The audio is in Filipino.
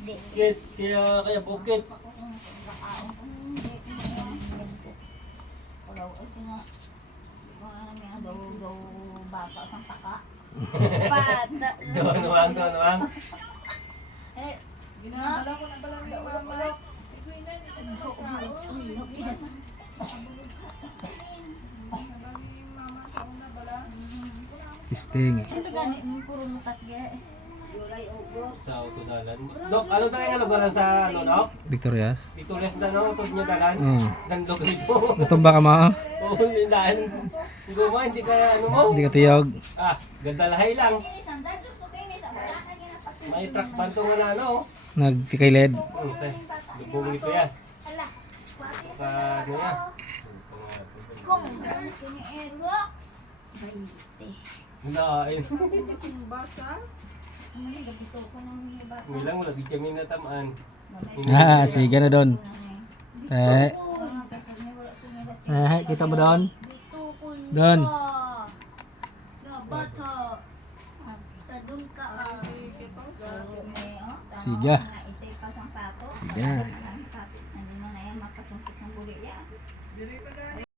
Bukit, kaya bukit. Bata sang taka. Bata. Doon, nuwang. Ginabala ko na bala ni mama. Ikaw na Testing. ito gani puro mukat ge. Sa autodalan. Dok, ano na yung lugaran sa ano, Nok? Victorias. Victoria's na no, ito nyo dalan. Dandog nito. Natumba ka mo? Oo, lindahan. Hindi mo, hindi kaya ano mo. Hindi ka tiyog. Ah, ganda lahay lang. May truck banto nga na ano. Nagkikailid. Okay, lubong ito yan. Sa ano yan. Kung kiniero. Hindain. basa. Milang wala di kami natamaan. Sige na doon. Kita mo doon? Doon. Bata. Sa dun ka. Sige. Sige.